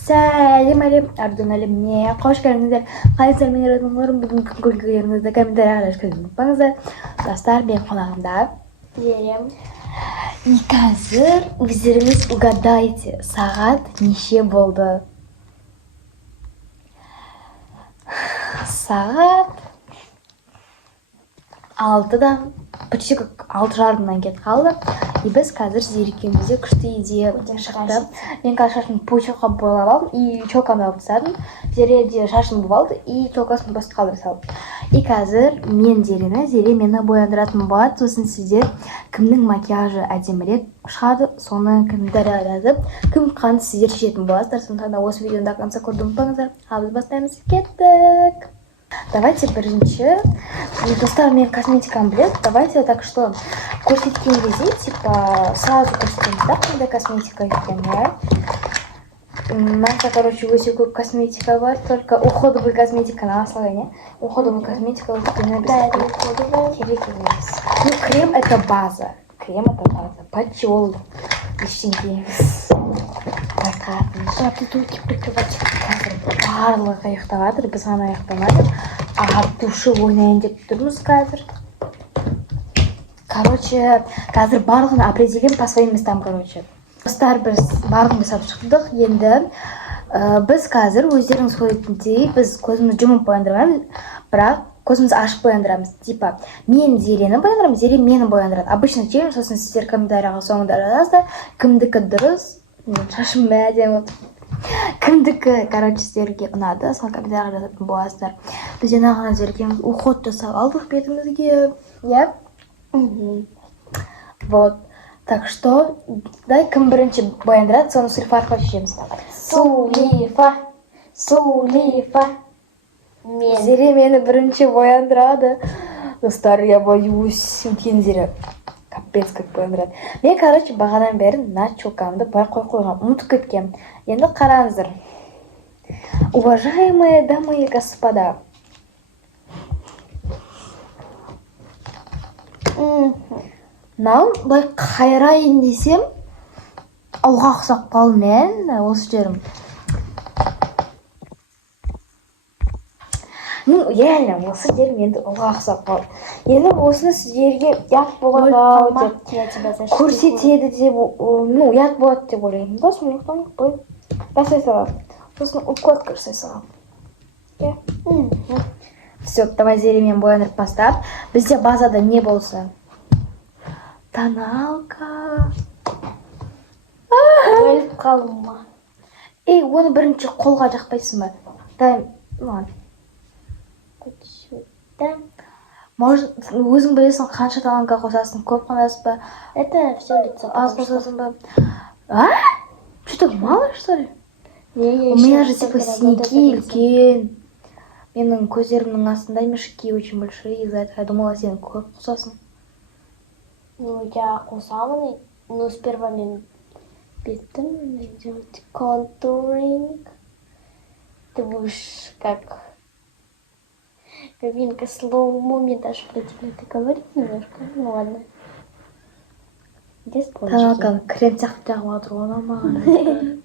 Сәлем әлем, ардын әлеміне қош келдіңіздер. Қалайсыздар, мен радиоларым бүгінгі күлкілеріңізді комментарияға жазып ұмытпаңыздар. Достар, мен қонағымда Зерем. И қазір өздеріңіз угадайте, сағат неше болды? Сағат 6-дан, почти как 6:30-дан кетіп қалды. И біз қазір зерекемізде күшті идея шықты. Мен қазір шашымды пучокқа бойлап алдым и челкамды алып тастадым. Зере де шашын болып алды и челкасын просто қалдырып салды. И қазір мен Зерені, Зере мені бояндыратын болады. Сосын сіздер кімнің макияжы әдемірек шығады, соны комментарияға жазып, кім қаны сіздер шешетін боласыздар. Сондықтан да осы видеоны до конца көруді ұмытпаңыздар. Ал біз бастаймыз. Кеттік. Давайте бірінші, достар, мен косметиканы біледі. Давайте так что көрсеткен кезде, типа, сразу көрсетеміз, да, қандай косметика екен, иә? Наша, короче, өте көп косметика бар, только уходовый косметиканы асылған, иә? Уходовый косметика өте Да, это уходовый. керек емес. Ну, крем это база. Крем это база. Почел. Ештеңке емес. Байқадыңыз. А ты тут прикрывать. Барлығы аяқтап жатыр, біз ғана аяқтамадық. Ағартушы ойнайын деп тұрмыз қазір. Короче, қазір барлығын определим по своим местам, короче. Достар, біз барлығын жасап шықтық. Енді біз қазір өздеріңіз көретіндей, біз көзімізді жұмып бояндырмаймыз, бірақ көзімізді ашып бояндырамыз. Типа, мен Зерені бояндырамын, Зере мені бояндырады. Обычно челлендж, сосын сіздер комментарияға соңында жазасыздар, кімдікі дұрыс, шашым әдемі. Кімдікі, короче, сіздерге ұнады, сол комментарияға жазатын боласыздар. Біз жаңағы Зерекеміз уход жасап алдық бетімізге, иә? Вот. Так что, дай кім бірінші бояндырады, соны Сулифа шешеміз. Сулифа. Сулифа. Мен. Зере мені бірінші бояндырады. Достар, я боюсь, үлкен Зере. Капец, как бояндырады. Мен, короче, бағадан бері мына челкамды байқой қойған, ұмытып кеткем. Енді қараңыздар. Уважаемые дамы и господа. Мынау былай қайрайын десем, ауға ұқсап қалдым мен осы жерім. Ну, реально, осы жерім енді ауға ұқсап қалды. Енді осыны сіздерге ұят болады деп көрсетеді деп, ну, ұят болады деп ойлаймын. Да, сондықтан былай жасай саламын. Сосын укладка жасай саламын. Все, давай Зеремен боянып бастап. Бізде базада не болса? Тоналка. Өліп қалдым ма? Ей, оны бірінші қолға жақпайсың ба? Дай, ладно. Может, өзің білесің қанша тоналка қосасың, көп қосасың ба? Это все лицо. Аз қосасың ба? А? Что-то мало, что ли? У У меня же типа синяки үлкен. Менің көздерімнің астында мешки очень большие, из-за этого я думала, сен көп қосасың. Ну, я қосамын, но сперва мен бетім делать контуринг. Ты будешь как кабинка слоумо, мне даже противно это говорить немножко. Ну ладно. Где спонжики? Тоналканы крем сияқты жағып отыр, оны маған.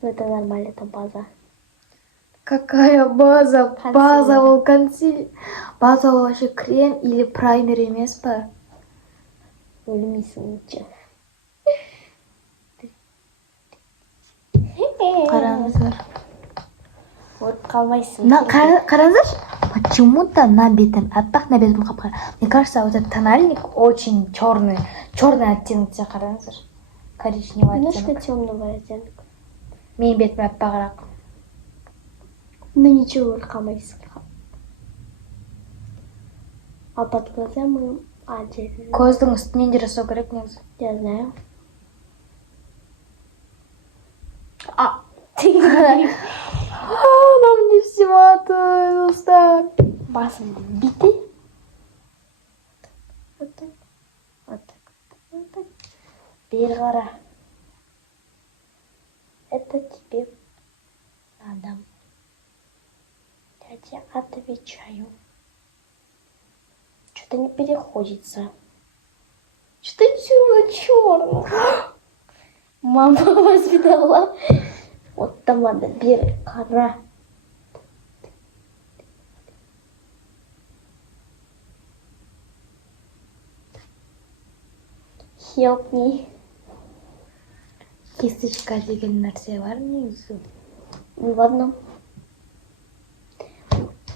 Ну это нормально, это база. Какая база? Консилер. База ол консилер. База ол вообще крем или праймер емес па? Өлмейсің ничего. Қараңыздар. Вот қалмайсың. Қараңыздаршы. Почему-то на бетім аппақ, на бетім қап-қара. Мне кажется, вот этот тональник очень черный. Черный оттенок, қараңыздар. Коричневый оттенок. Немножко темного оттенка. Менің бетім аппағырақ. Ну ничего, қалмайсың. А под глазами отдельно. Көздің үстінен де жасау керек негізі. Я знаю. Нам не всего-то, достар. Басымды биті. Вот так. Вот так. Вот так. Бері қара. Это тебе надо. Я тебе отвечаю. Что-то не переходится. Что-то черно-черно. Мама вас видала. Оттамады. Бері қара. Help me. Кисточка деген нәрсе бар негізі. В одном.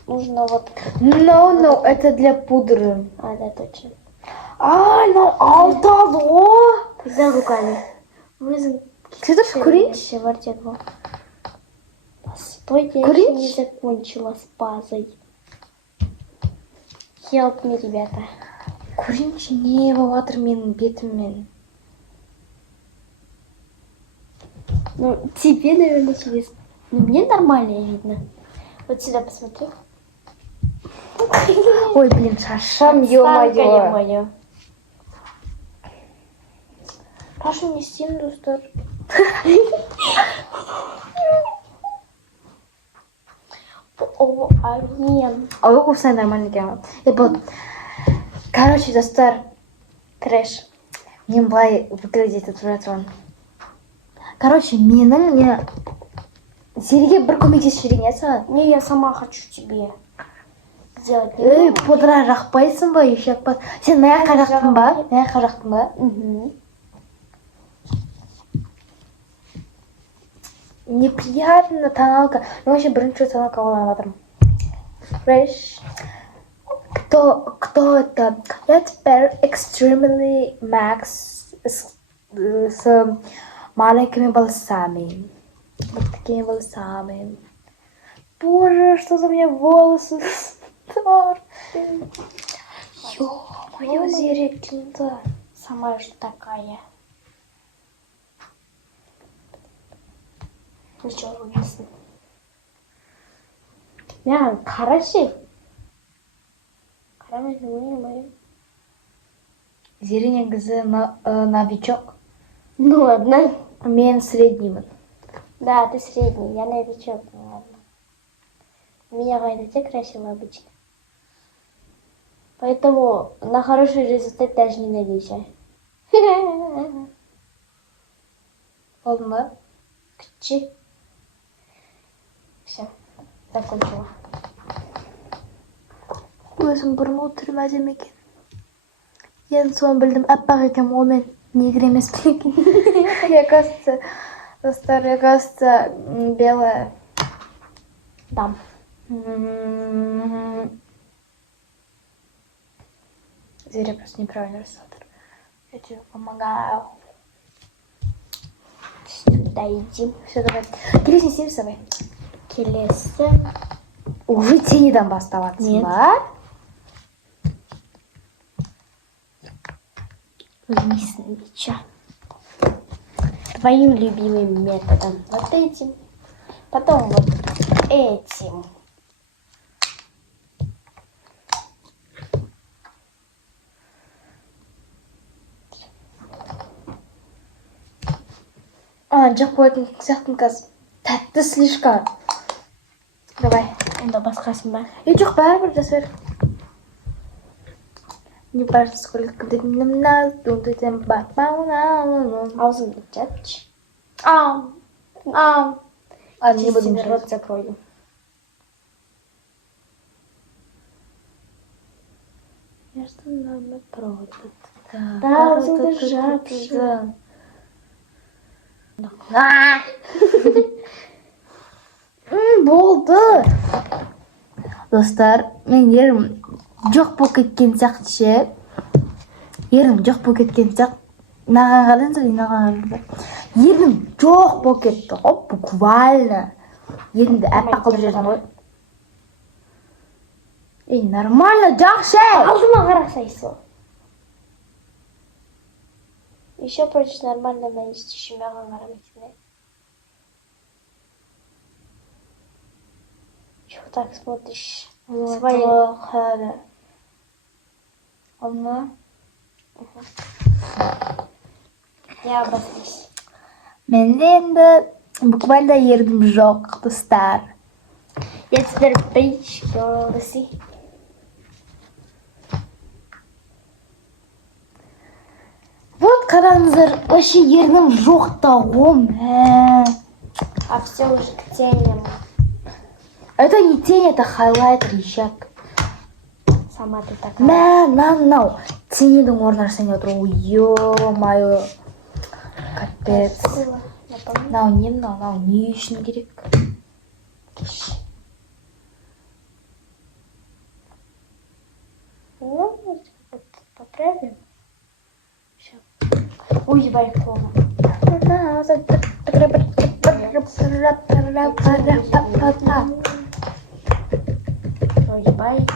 Нужно вот... No, это для пудры. А, да, точно. Ну алтады ғой. Тогда руками. Өзің Кстати, көрейінші. Вертел его. Стойте, я Курить? еще не закончила с пазой. Help me, ребята. Көрейінші не болып жатыр менің бетіммен. Ну, тебе, наверное, через... Ну, мне нормально видно. Вот сюда посмотри. Ой, блин, шашам, Санка, ё-моё. ё-моё. Шашам не істеймін, достар. О, один. А вы кусай нормально екен. Короче, достар, Трэш. мен былай выглядеть отыратырмын. Короче, не Сереге бір көмектесіп жіберейін, иә саған? Не, я сама хочу тебе сделать. Пудра жақпайсың ба, еш жақпай. Сен мына жаққа жақтың ба? Мына жаққа жақтың ба? Угу. Неприятно тоналка. Ну, вообще, бірінші рет тоналка қолданып жатырмын. Fresh. Кто это? Я теперь Extremely Max с маленькими волосами. Вот такими волосами. Боже, что за меня волосы? Ё-моё, зерекинда. Сама же такая. Ничего, ругайся. Я хороший. Қарамай ойнамай. Зере негізі новичок. Ну ладно. Мен средниймін. Да, ты средний, я новичок. Ну ладно. Меня войдете красиво обычно. Поэтому на хороший результат даже не надейся. Oldu mu? Кчи. Все, закончила. Өзім бұрын отырып әдемі екен. Енді соны білдім, аппақ екен, ол мен негр емес екен. Оказывается, достар, оказывается, белая. Дам. Зверя просто неправильно рисовал. Я тебе помогаю. Сюда иди. Все, давай. Келесін сен рисовай. Келесі. Уже тенеден басталатсың Нет. ба? Лисный бича. Твоим любимым методом. Вот этим. Потом вот этим. Жоқ қоятын сияқтым қазір. Тәтті слишком. Давай. Онда басқасын ба? Жоқ, бәрібір жасар. Не важно, сколько времени нас тут этим бапауна. Аузыңды жапчы. Не будем Тебе жрать. рот закрою. Между нами провод. Да, аузыңды жапшы. Болды. Достар, мен ерім жоқ болып кеткен сияқты ше. Ерім жоқ болып кеткен сияқты. Наған қалыңыз. Ерім жоқ болып кетті ғой, буквально. Ерімді әппақ қылып жүрдім ғой. Нормально, жақсы. Алдыма қарасайсың. Еще прочь нормально нанести, еще маған қарамайсың, да? Чего так смотришь? Свои. Плохо. Алма. Я обоснусь. Мен де енді буквально ердім жоқ, достар. Я теперь прически. Вот қараңыздар, вообще ернім жоқ та ғой. А А все уже к теням. Это не тень, это хайлайтер, ищак. Сама ты такая. Мынау теньдің орнына жасайын деп отыр. Ё-моё. Капец. Было, напомню. Мынау не үшін керек? Ну, вот поправим. Сейчас. Ой, ебай, плохо. Ой, ебай.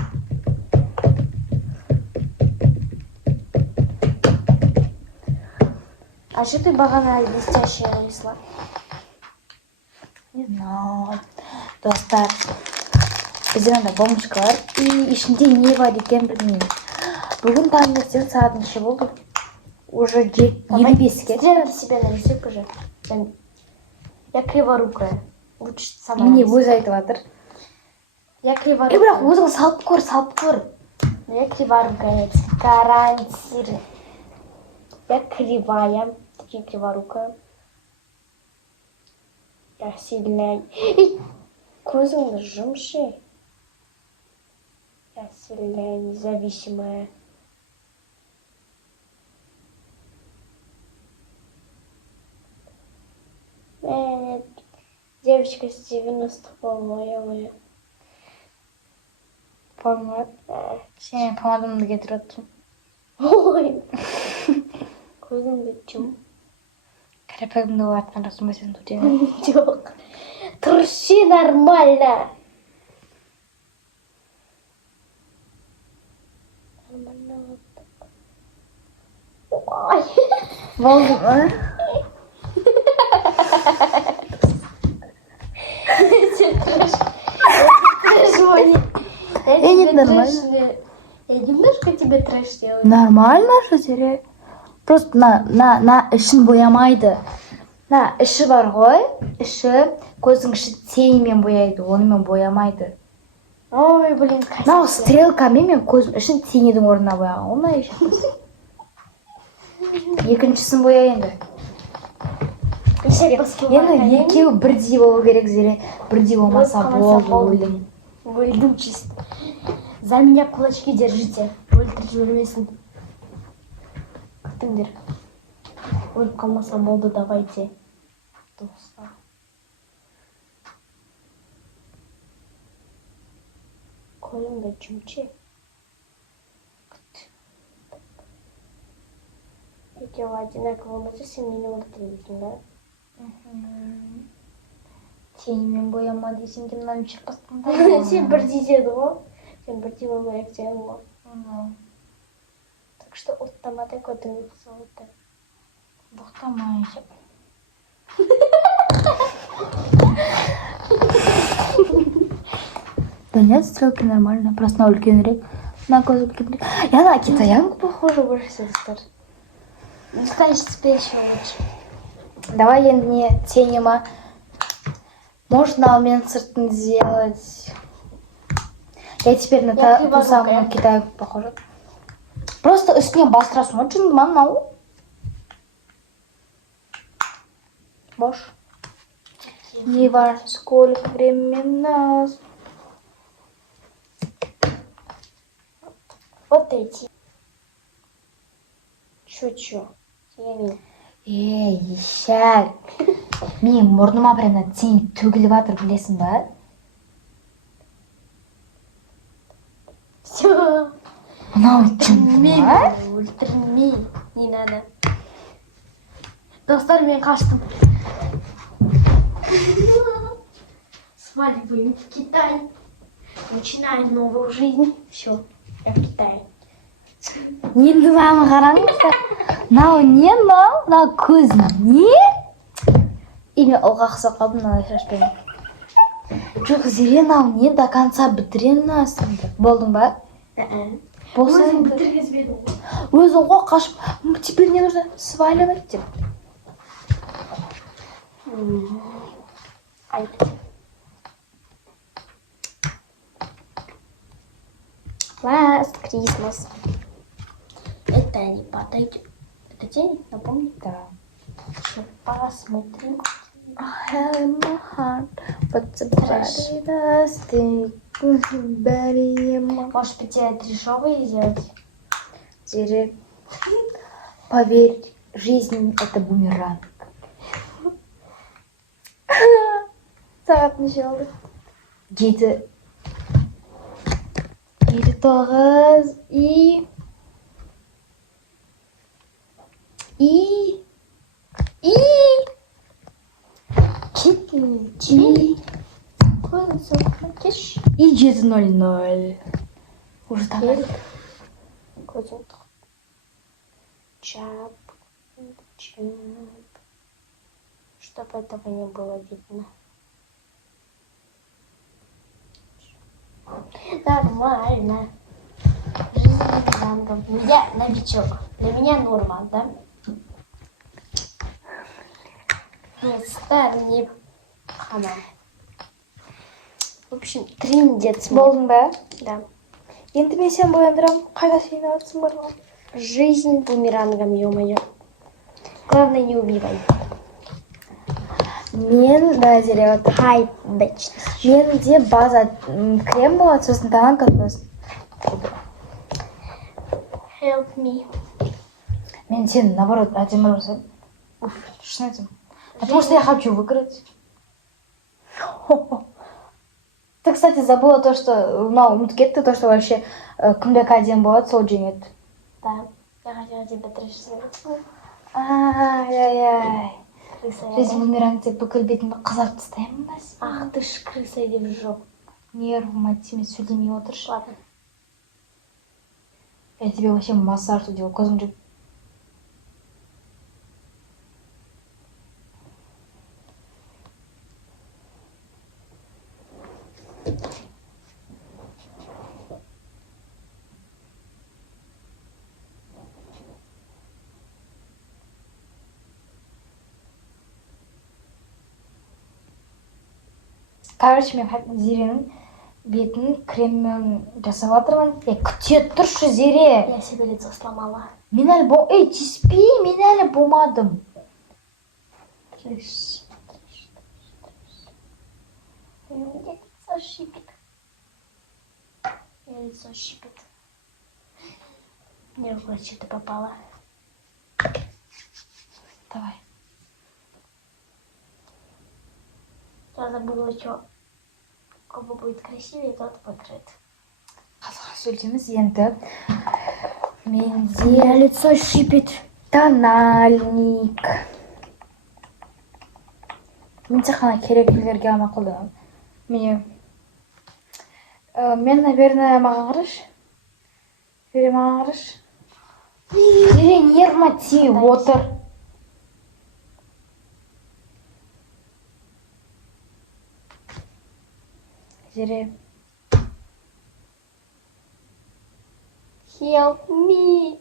А что ты багана блестящая несла? Не знаю. Достар. Бізде мынандай бомбочка бар. И ішінде не бар екенін білмеймін. Бүгін таңертең сағат неше болды? Уже 7:55-ке. Стрелки себе нарисуй, уже. Я криворукая. Лучше сама. Міне нарисуй. өзі айтып жатыр. Я Бірақ криворукая. өзің салып көр. Но я криворукая. Гарантирую. Я кривая. Такие криворукая. Я сильная. Козел жимши. Я сильная, независимая. Нет. Девочка с 90-го, моя. Помад. Сен помадамды кетіріп отырмын. Ой. Көзіңді чум. Кірпігімді оятқан жоқсың ба сен түтені? Жоқ. Тұршы нормально. Нормально. Ой. Болды ма? Я немножко тебе трэш делаю. Нормально что теряй. Просто на ішін боямайды. На іші бар ғой, іші көздің іші теньмен бояйды, онымен боямайды. Ой, блин, Мынау стрелкамен мен көзім ішін теньдің орнына бояған. Оңай еш емес. Екіншісін боя енді. Енді екеуі бірдей болу керек, бірдей болмаса болды өлім. Өлдім чисто. За меня кулачки держите. Өлтіріп жібермесін. Күтіңдер. Өліп қалмасам болды, давайте. Достар. Көзімді жұмче. Екеуі одинаково болмаса сен мені өлтіресің, да? Теньмен бояма десең де мынаны шықпастың. Сен бірдей деді ғой. Сен бірдей болу керек деді ғой. Так что оттамадай көтіңді қысылды. Боқтамай. Да нет, стрелки нормально. Просто на үлкенірек. На көз үлкенірек. Я на китаянку похожа больше всех стар. Ну, конечно, теперь еще лучше. Давай енді не тенема. Можно мен сыртын сделать. Я теперь на ту самую китайку похожа. Просто үстіне бастырасың. Очень мынау. Бош. Не важно, сколько времени нас. Вот эти. Чё? Ей, ешак. Мен мұрныма прям тень төгіліп жатыр, білесің ба? Все. Мынау үшін ба? Ультрамей. Не надо. Достар, мен қаштым. Сваливаем в Китай. Начинаем новую жизнь. Все, я в Китае. Енді маған қараңыздар. Мынау не мынау? Мынау көз не? И мен ұлғақса қалдым мынандай шашпен. Жоқ, зере мынау не до конца бітірен астында. Болдың ба? Болса Өзің енді. бітіргізбедің ғой. Өзің ғой қашып, теперь мне нужно сваливать деп. Айт. Last Christmas. Это не подойдет. Это тень, напомню? Да. Посмотрим. I have my heart, but somebody does think very much. Может быть, тебе трешовые сделать? Зире, поверь, жизнь это бумеранг. Сағат неше болды? 7. 7-9 и... Кеш. И 7:00. Уже там. Чап. Чтобы этого не было видно. Нормально. Жизнь рангом. Я новичок. Для меня норма, да? Нет, старый не хана. В общем, триндец мне. Болдың ба? Да. Енді мен сен бояндырам. Қайда сен аласың барлығын? Жизнь бумерангом, ё-моё. Главное, не убивай. Мен, да, Зире, вот Хайп, бэч. менде база крем болады, сосын таңғы көз. Help me. Мен сен, наоборот, әдемі болсам. Шын айтам. Потому что я хочу выиграть. Ты, кстати, забыла то, что... ұмытып кетті, то, что вообще кімдек әдемі болады, сол жеңеді. Да, я хотела тебя трэш. Ай-яй-яй. Крыса. Жизнь бумеранг деп бүкіл бетімді қызартып тастаймын ба сен? Ах, ты ж крыса, иди в жопу. Нервыма тиме сөйлемей отыршы. Ладно. Я тебе вообще массаж делаю, көзім жүк. Короче, мен Зиренің бетін креммен жасап жатырмын. Күте тұршы, Зире. Я себе лицо сломала. Мен әлі Эй, тиіспей, мен әлі болмадым. Трэш. У меня лицо щипит. Мне лицо щипит. Мне в глаз что-то попало. Давай. Я забыла, что кого будет красивее, тот выиграет. Қазір сөйлейміз енді. Менде Лицо щипит. тональник. Мен тек қана керектілерге ғана қолданамын. Міне. Мен, наверное, маған қарашы. Зире, маған қарашы. Зире, нервыма тиіп отыр. Зире. Help me.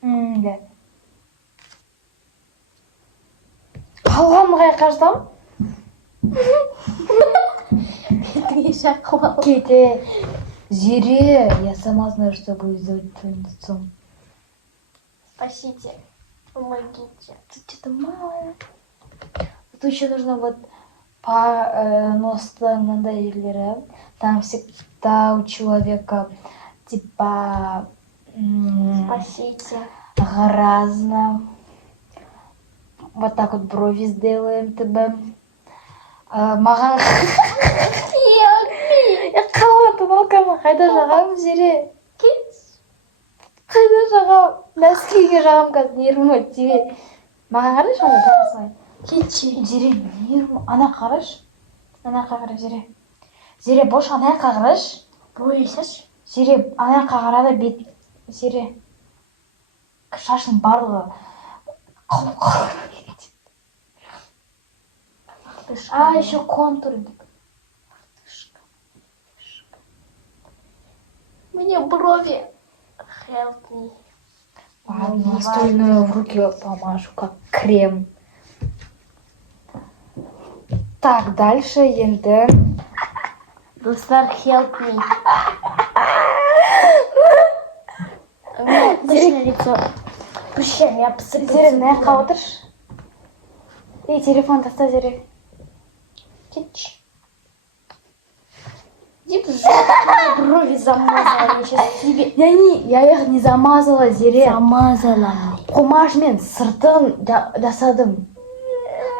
Да. Қалғанға қаждам? Ты шақывал. Кете. Зире, я сама знаю, что будет сделать твоим лицом. Спасите. Помогите. Тут что-то мало. Тут еще нужно вот по носу надоели. Там всегда у человека типа Спасите. грязно. Вот так вот брови сделаем тебе. Маған қалады балкама. Қайда жағам, Зире? Қайда жағам? Нәскиге жағам қазір нервыма тиме. Маған қарашы, ана тағысылай. Кетші. Зире, нервыма. Ана қарашы. Ана қарашы, Зире. Зире, бош ана қарашы. Боясаш? Зире, ана қарада бет. Зире. Шашың барлығы. Еще контур. Мне брови. Help me. Ладно, остальное в руки помажу, как крем. Так, дальше енді. Достар, help me. У меня точно лицо. Прощай, меня посыпается. Зире, мына жаққа отыршы. Ей, телефон таста, Зире. Кетчи. Иди в жопу, брови замазала. Я сейчас тебе Я их не замазала, Зере. замазала. Кумажмен сыртын жасадым.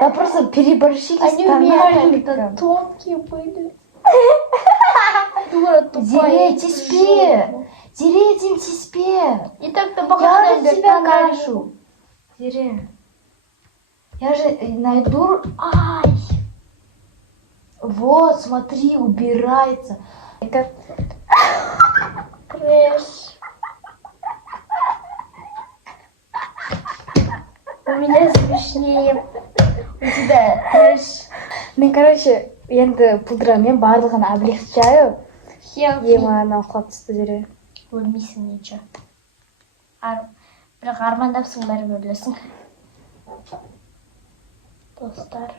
Я просто переборщили с Они у меня как-то тональником. тонкие были. Дура тупая. Зере, теспе. Зере, Дим, теспе. И так-то Я богатая же тебя кашу. Зере. Я же найду... Ай! Вот, смотри, убирается. Это... Трэш. У меня смешнее. У тебя трэш. Мен, короче, енді пудрамен барлығын облегчаю. Ең ана құлап түсті Зере. Өлмейсің нече. Бірақ армандапсың бәрібір білесің. Достар.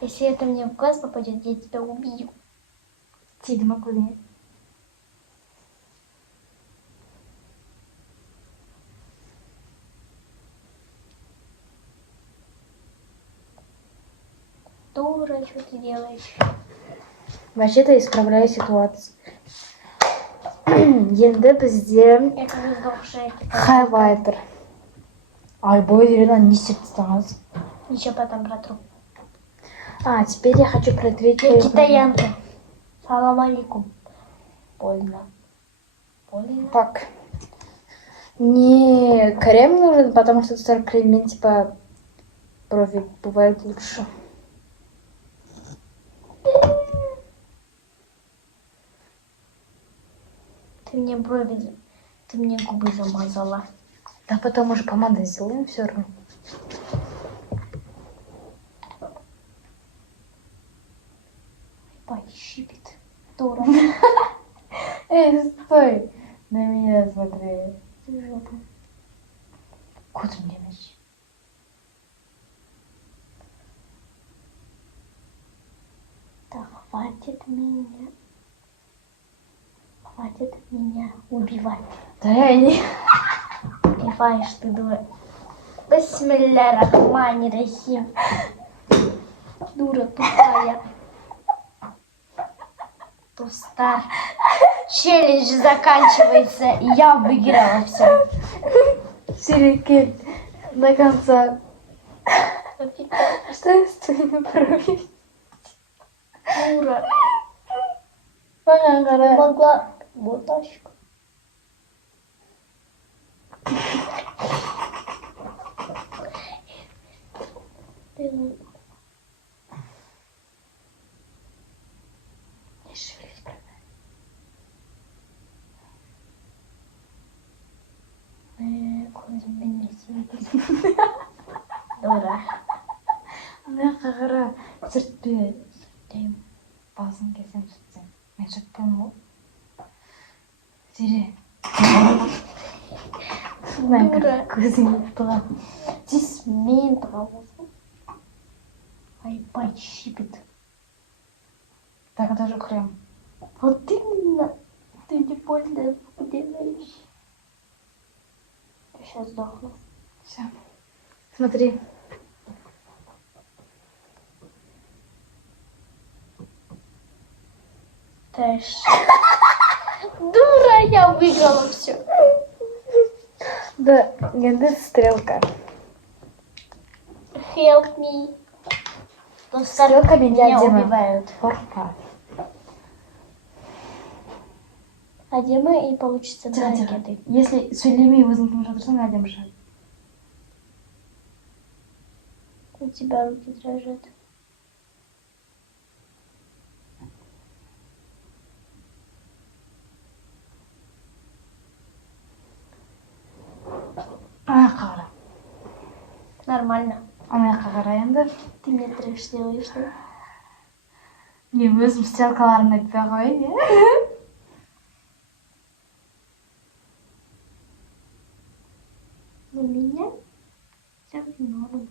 Если это мне в глаз попадет, я тебя убью. Тиді ма көзіңе? Дура, что ты делаешь? Вообще-то исправляю ситуацию. Енді бізде Я как сдохшая. хайлайтер. Айбой, Зерена, не істеп тастағансың. Ничего потом протру. А, теперь я хочу протереть... Я китаянка. Салам алейкум. Больно. Больно. Так. Не крем нужен, потому что старый кремень, типа, брови бывают лучше. Ты мне брови, ты мне губы замазала. Да потом уже помадой сделаем все равно. Пощипит. Дура. Эй, стой! На меня смотри. Жопу. Куда мне ночь? Да хватит меня. Хватит меня убивать. Да я не... Убиваешь ты, дура. Бисмилля рахмани рахим. Дура тупая. Тустар. Челлендж заканчивается, и я выиграла все. Сирикет до конца. Нафига? Что я с твоими бровями? Дура. Ага, Могла. Вот тащка. не шевелись, правда. Көзіммен естимін. Дура. Ана қағыра сүртпе. Сүртпеймін. Басын келсем сүртсем. Мен сүртпеймін ғой. Зере. Дура. Көзіңе тыға. Здесь мен травозу. Ай, пощипит. Так, это же крем. Вот именно. Ты не больно делаешь. Я сейчас сдохну. Все. Смотри. Трэш. Дура, я выиграла все. Да, енді стрелка. Help me. Стрелка меня меня Дима. убивают. Форпа. Одема и получится две Тихо, тихо. ракеты. Если сөйлемей өзің жатырсың, әдемі. У тебя руки дрожат. Аяққа қара. Нормально. Аяққа қара енді. Ты мне трэш делаешь, да? Не, өзім стрелкаларын айтпай қояйын, иә? У меня все норм.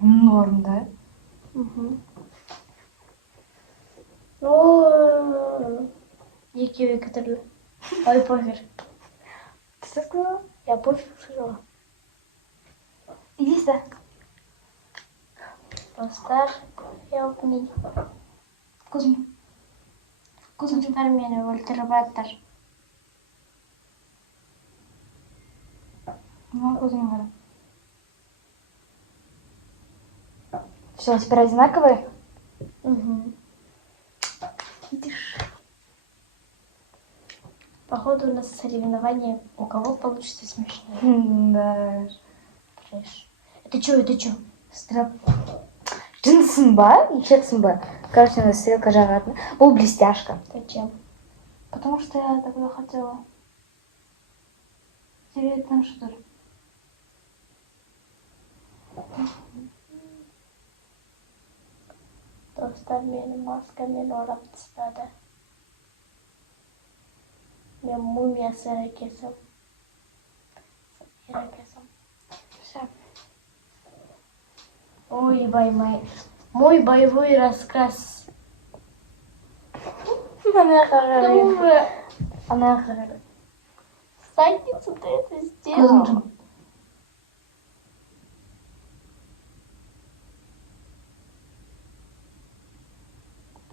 Норм, да? Угу. О, екеуі кітірлі. Ой, похер. Ты что сказала? Я пофиг сказала. Иди сюда. Достар, help me. Кузьма. Кузьма. Достар мені өлтіріп жатыр. Ну, Кузьма. Все, теперь одинаковые? Угу. Видишь? Походу у нас соревнование, у кого получится смешнее. Да. Трэш. Это чё? Страп. Джинсын ба? Ешексің ба? Короче, на стрелка жағатын. Бұл блестяшка. Зачем? Потому что я тогда хотела. Тебе там что ли? Достар мені маскамен орап тастады. Мен мумия с ирокезом. Все. Ой, мой боевой раскрас. Она хорошая. Дура. Она хорошая. Задницу ты это сделал.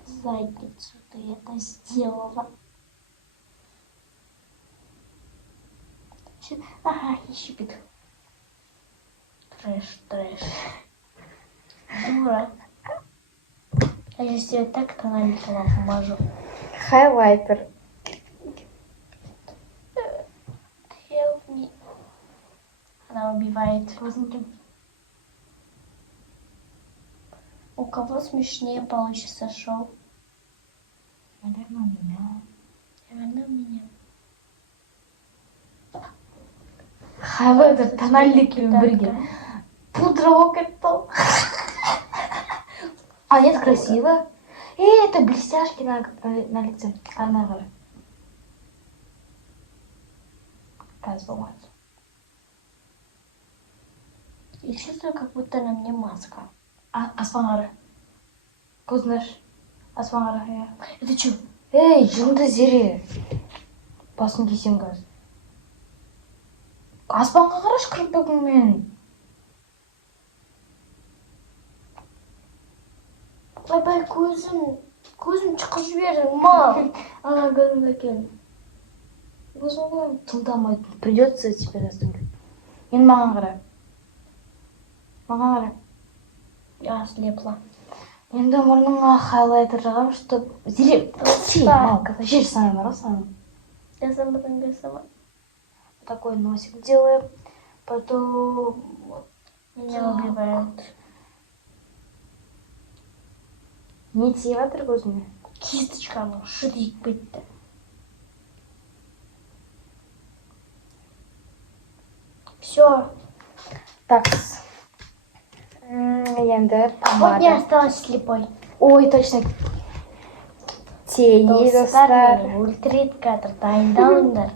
Задницу ты это сделала. Ага, ищи бит. Трэш. Дура. А я себе так тональником помажу. Хайлайтер. Help me. Она убивает. Посмотри. У кого смешнее получится шоу? Наверное, у меня. Наверное, у меня. Хайлайтер, тональники бірге. Пудра это. А нет, красиво. Это блестяшки на лице. Она говорит. Какая сбывается. И чувствую, как будто на мне маска. Аспангары. Кузнаш. Аспангары. Это что? Эй, жынды зере. Басын кесем газ. Аспанға қараш кірпігіңмен. Абай, көзім шыққы жібердің, мал. Ана көзімді әкел. Көзімді тылдамай. Придется тебе застегнуть. Енді маған қара. Маған қара. Я ослепла. Енді мұрныңа хайлайтер жағам, чтобы... Зере, сей, мал, когда жер самым, раз самым. Я сама. Такой носик делаем. Потом... Меня убивают. Не тиеватыр көзіме. Кисточканы шырик бітті. Все. Так. Енді Вот помада. не осталось слепой. Ой, точно. Тени, достар. Ультрит кадр, дайындалыңдар.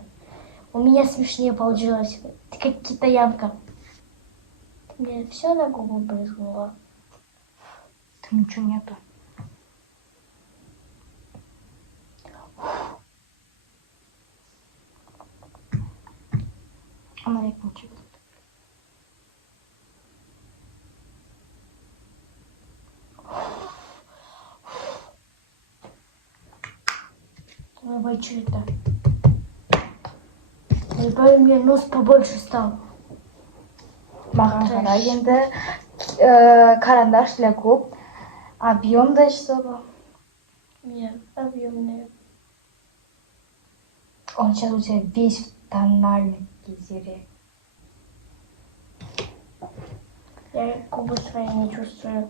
У меня смешнее получилось. Ты как китаянка. Ты мне все на губу брызгнула. Там ничего нету. Она як ничего. Ой, что это? Ой, у меня нос побольше стал. Маған қара енді карандаш для губ. Объем да чтобы. Нет, объемные. Он сейчас у тебя весь в тональнике, Зере. Я губы свои не чувствую.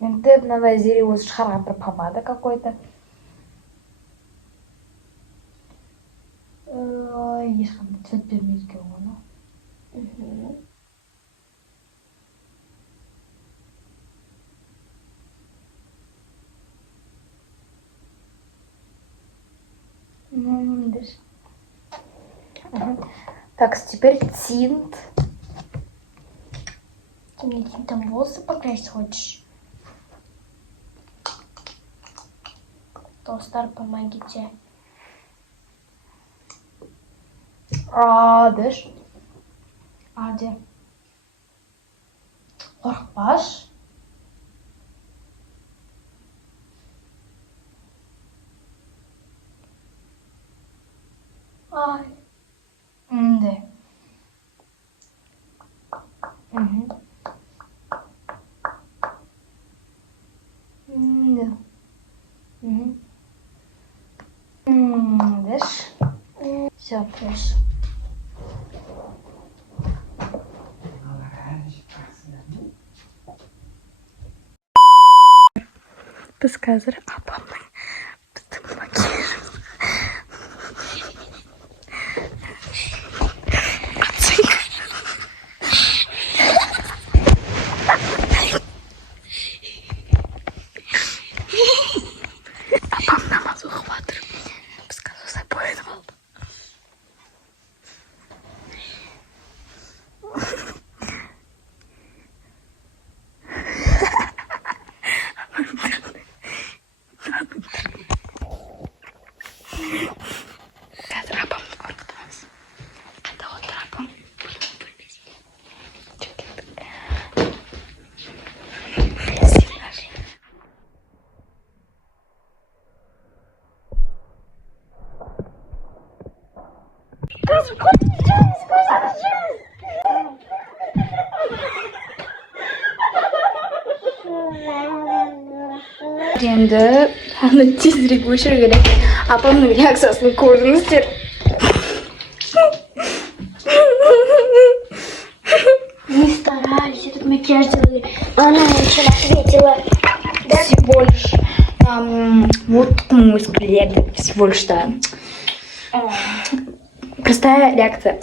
Енді мынандай Зере өзі шығарған бір помада какой-то. Ешқандай цвет бермейді екен оны. Видишь? Так, теперь тинт. Ты мне тинтом волосы покрасить хочешь? Толстар, помогите. Адыш. Аде. Қорықпаш. Ай. Үнді. Үнді. Үндіш. Все, пеш. Біз қазір апамның біздің макияжымыз. Апам намаз оқып жатыр. Біз қазір осылай боянып алдық. Қазір апамды қорқытамыз. Қайда отыр апам? Енді аны тезірек өшіру керек. Апамның реакциясын көрдіңіздер. Мы старались, я тут макияж делали. Она еще ответила. Всего лишь вот мой взгляд, всего лишь простая реакция.